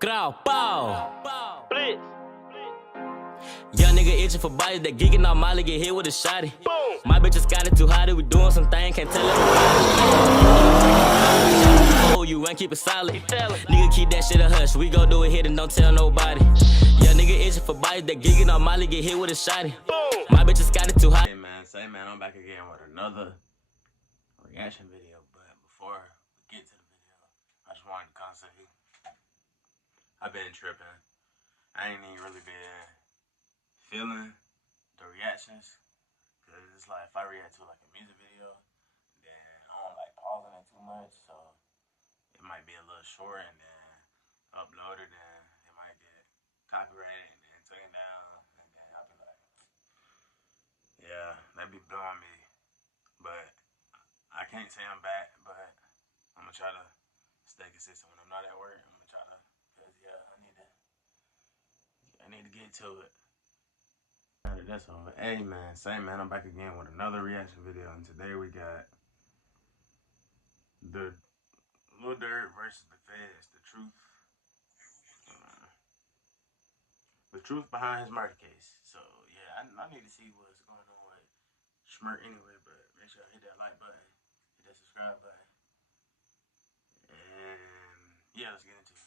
Grau, pow. Young nigga itching for bodies that geeking on Molly, get hit with a shotty. My bitches got it too hot, we doing something, can't tell everybody. Oh, you ain't keep it solid. Nigga keep that shit a hush, we gon' do it here and don't tell nobody. Young nigga itching for bodies that geeking on Molly, get hit with a shotty. My bitches got it too hot. Hey man, I'm back again with another reaction video. But before we get to the video, I just wanted to kind of say I've been tripping. I ain't even really been feeling the reactions, cause it's like if I react to like a music video, then I don't like pausing it too much, so it might be a little short, and then upload it, and it might get copyrighted and then taken down, and then I'll be like, yeah, that be blowing me. But I can't say I'm back, but I'm gonna try to stay consistent when I'm not at work. I'm gonna try to, cause yeah, I need to get to it. That's all. Hey man, I'm back again with another reaction video, and today we got the Lil Durk versus the Feds. The truth behind his murder case. So yeah, I need to see what's going on with Schmirk anyway. But make sure I hit that like button, hit that subscribe button, and yeah, let's get into it.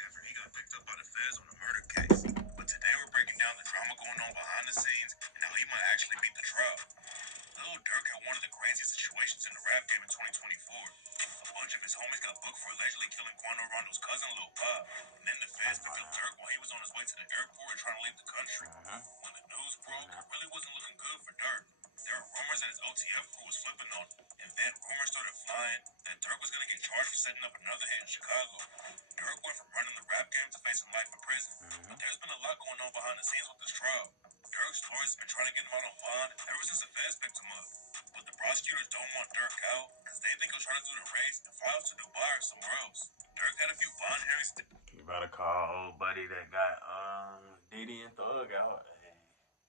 After he got picked up by the feds on a murder case. But today we're breaking down the drama going on behind the scenes and how he might actually beat the trial. Lil Durk had one of the craziest situations in the rap game in 2024. A bunch of his homies got booked for allegedly killing Quando Rondo's cousin, Lil Pop. And then the feds picked up Durk while he was on his way to the airport and trying to leave the country. When the news broke, it really wasn't looking good for Durk. There were rumors that his OTF crew was flipping on him. And then rumors started flying that Durk was going to get charged for setting up another hit in Chicago. Durk went from running the rap game to facing life in prison. But there's been a lot going on behind the scenes with this trial. Durk's lawyers have been trying to get him out on bond ever since the feds picked him up. But the prosecutors don't want Durk out because they think he'll try to do the race and fly off to Dubai or somewhere else. Durk had a few bond hearings. You better call old buddy that got Diddy and Thug out.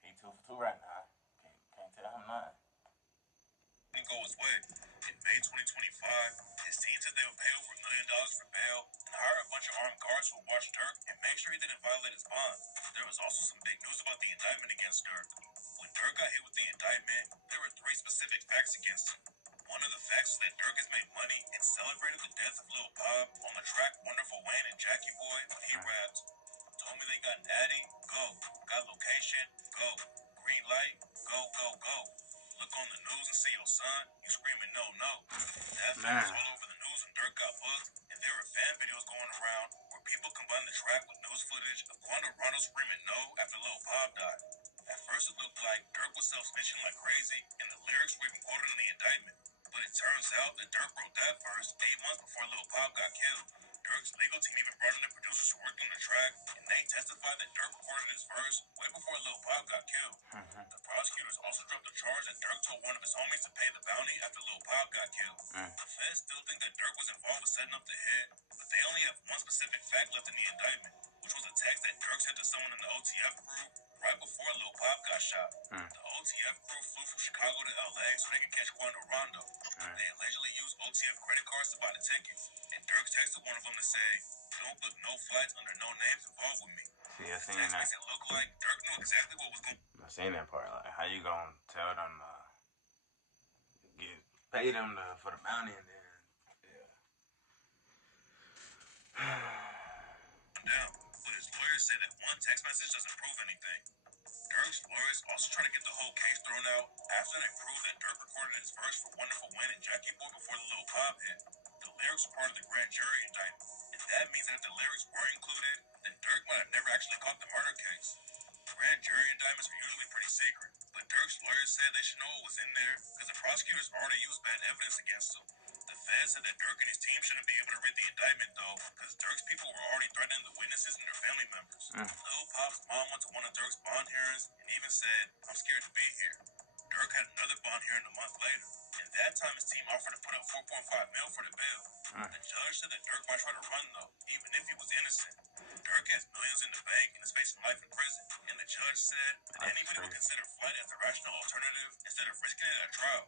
Hey, he 2 for 2 right now. Can't tell him nothing. Didn't go his way. In May 2025, his team said they would pay over $1 million for bail and hire a bunch of armed guards who would watch Durk and make sure he didn't violate his bond. There was also some big news about the indictment against Durk. When Durk got hit with the indictment, there were 3 specific facts against him. One of the facts was that Durk has made money and celebrated the death of Lil Pop on the track Wonderful Wayne and Jackie Boy when he rapped. Told me they got an addy, go. Got location, go. Green light, go, go, go. Look on the news and see your son, you screaming no, no. That fact was all over the news when Durk got booked, and there were fan videos going around where people combined the track with news footage of Quando Rondo screaming no after Lil Pop died. At first it looked like Durk was self-snitching like crazy, and the lyrics were even quoted in the indictment. But it turns out that Durk wrote that verse 8 months before Lil Pop got killed. Durk's legal team even brought in the producers who worked on the track, and they testified that Durk recorded his verse way before Lil Pop got killed. The prosecutors also dropped the charge that Durk told one of his homies to pay the bounty after Lil Pop got killed. The feds still think that Durk was involved with setting up the hit, but they only have one specific fact left in the indictment, which was a text that Durk sent to someone in the OTF crew right before Lil Pop got shot. The OTF crew flew from Chicago to LA so they could catch Quando Rondo. They allegedly used OTF credit cards to buy the tickets, and Durk texted one of them to say, "Don't book no flights under no names involved with me." See, I seen Text that. makes it look like Durk knew exactly what was going on. I seen that part. Like, how you gonna tell them pay them for the bounty, and then Down, but his lawyers say that one text message doesn't prove anything. Durk's lawyers also try to get the whole case thrown out after they proved that Durk recorded his verse for Wonderful Wayne and Jackie Boy before the Lil Pop hit. The lyrics were part of the grand jury indictment, and that means that if the lyrics were included, then Durk might have never actually caught the murder case. Grand jury indictments are usually pretty secret, but Durk's lawyers said they should know what was in there because the prosecutors already used bad evidence against him. The feds said that Durk and his team shouldn't be able to read the indictment though, because Durk's people were already threatening the witnesses and their family members. Lil Pop's mom went to one of Durk's bond hearings and even said, "I'm scared to be here." Durk had another bond hearing a month later, and that time his team offered to put up $4.5 million for the bail. The judge said that Durk might try to run though, even if he was innocent. Durk has millions in the bank and is facing life in prison, and the judge said that anybody would consider flight as the rational alternative instead of risking it at trial.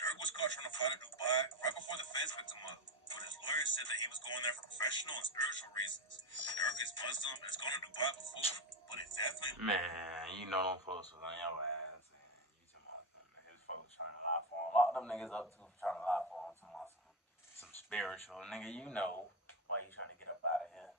Durk was caught trying to fly to Dubai right before the feds picked him up, but his lawyer Rumors said that he was going there for professional and spiritual reasons. Durk is Muslim and has gone to Dubai before, but it definitely... Man, you know them folks was on your ass. And you talking about them. His folks trying to lie for him. A lot of them niggas up to trying to lie for him. Talking about some spiritual. Nigga, you know why you trying to get up out of here.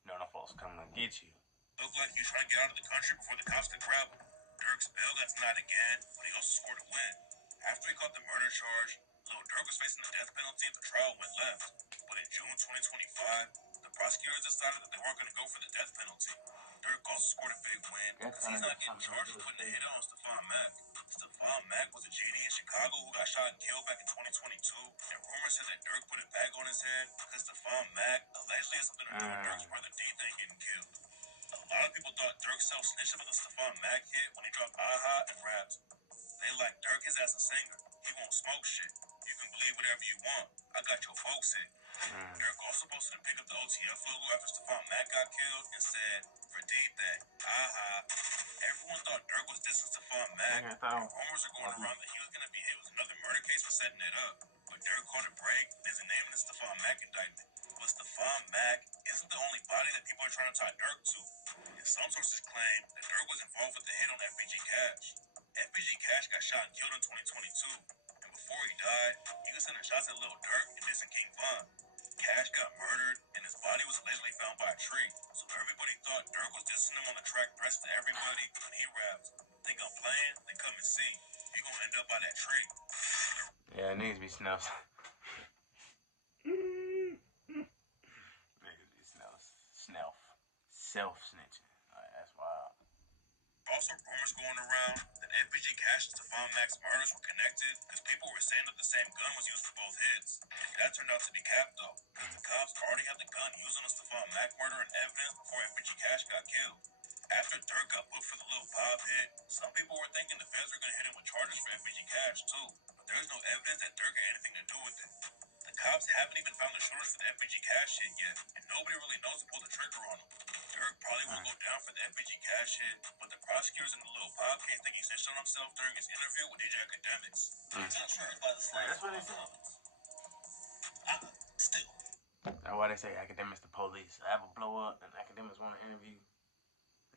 You know them folks coming to get you. Looked like he was trying to get out of the country before the cops could grab him. Durk's bail got denied again, but he also scored a win. After he caught the murder charge, Lil Durk was facing the death penalty if the trial went left. But in June 2025, the prosecutors decided that they weren't going to go for the death penalty. Durk also scored a big win because he's not getting charged with putting a hit on Stephon Mack. Stephon Mack was a GD in Chicago who got shot and killed back in 2022, and rumors said that Durk put a bag on his head because Stephon Mack allegedly had something to do with Durk's brother D-Thing getting killed. A lot of people thought Durk self-snitched about the Stephon Mack hit when he dropped Aha and rapped. They like Durk, his ass a singer. He won't smoke shit. You can believe whatever you want. I got your folks hit. Durk also posted a pic of the OTF logo after Stephon Mack got killed and said, for D-Thing, aha. Everyone thought Durk was dissing Stephon Mack, and rumors are going around that he was going to be hit with another murder case for setting it up. But Durk caught a break and isn't naming the Stephon Mack indictment. But Stephon Mack isn't the only body that people are trying to tie Durk to. And some sources claim that Durk was involved with the hit on FBG Cash. FBG Cash got shot and killed in 2022. And before he died, he was sending shots at Lil Durk and dissing King Von. Cash got murdered, and his body was allegedly found by a tree. So everybody thought Durk was dissing him on the track Threats to Everybody when he raps. Think I'm playing? Then come and see. You gonna end up by that tree. Yeah, niggas be snuffs. Niggas be snuff. Self-snitching. That's wild. Also, rumors going around that FBG Cash and Stephon Mack's murders were connected because people were saying that the same gun was used for both hits. That turned out to be cap though, because the cops already had the gun used on the Stephon Mack murder in evidence before FBG Cash got killed. After Durk got booked for the Lil Pop hit, some people were thinking the feds were going to hit him with charges for FBG Cash too, but there's no evidence that Durk had anything to do with it. The cops haven't even found the shooters for the FBG Cash hit yet, and nobody really knows to pull the trigger on him. Durk probably will go down for the FBG Cash hit, but the prosecutors in the Lil Pop case think he snitched on himself during his interview with DJ Academics. He's not sure by the That's what they say. Still. That's why they say academics the police. I have a blow up and academics want to interview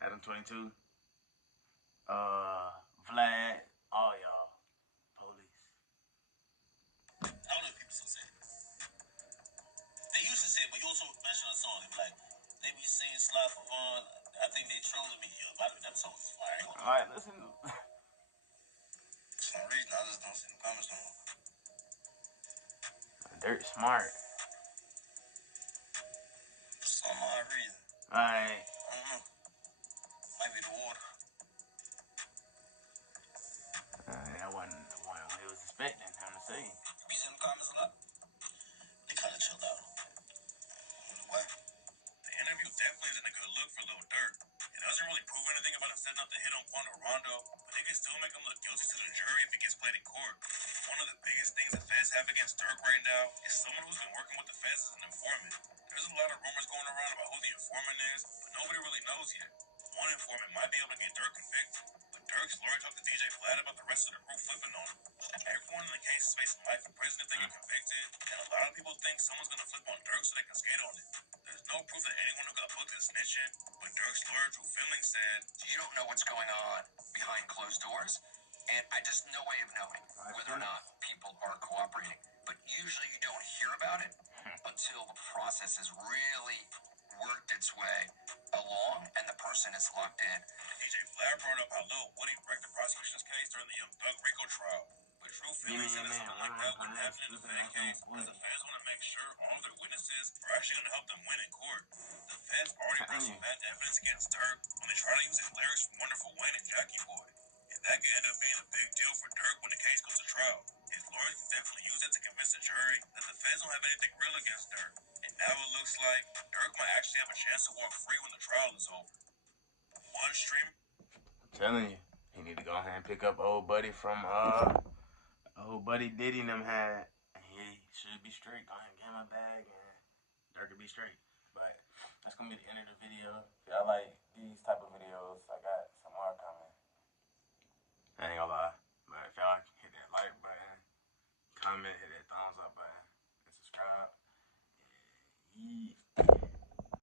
Adam 22. Vlad, all y'all. Police. I don't know if people still say it. They used to say it, but you also mentioned a song. They be like, they be saying Slide for Vaughn. I think they trolling me. That song is fire. Alright, listen. For some reason, I just don't see the comments no more. Dirt smart. For some odd reason. Alright. I don't know. Might be the water. That wasn't what we was expecting him to say. You be seeing the comments a lot? They kind of chilled out. Why? The interview definitely isn't a good look for Lil Durk. It doesn't really prove anything about him setting up the hit on Quando Rondo, but it can still make him look guilty to the jury if it gets played in court. One of the biggest things the feds have against Durk right now is someone who's been working with the feds as an informant. There's a lot of rumors going around about who the informant is, but nobody really knows yet. One informant might be able to get Durk convicted, but Durk's lawyer talked to DJ Vlad about the rest of the crew flipping on him. Everyone in the case is facing life in prison if they get convicted, and a lot of people think someone's gonna flip on Durk so they can skate on it. There's no proof that anyone who got booked is snitching, but Durk's lawyer Drew Finley said, you don't know what's going on behind closed doors, and I just no way of knowing whether or not people are cooperating. But usually you don't hear about it until the process has really worked its way along and the person is locked in. DJ Vlad brought up how Lil Woody wrecked the prosecution's case during the Young Thug Rico trial, but Drew Finley said that something like that wouldn't happen in the fan case because the feds want to make sure all of their witnesses are actually going to help them win in court. The feds already brought some bad evidence against Durk when they try to use his lyrics from Wonderful Wayne and Jackie Boy. And that could end up being a big deal for Durk when the case goes to trial. His lawyers can definitely use it to convince the jury that the feds don't have anything real against Durk. And now it looks like Durk might actually have a chance to walk free when the trial is over. One streamer... I'm telling you, he need to go ahead and pick up old buddy from old buddy Diddy and them had. And he should be straight. Go ahead and get my bag and Durk could be straight. But that's gonna be the end of the video. If y'all like these type of videos, I got some more coming. I ain't gonna lie.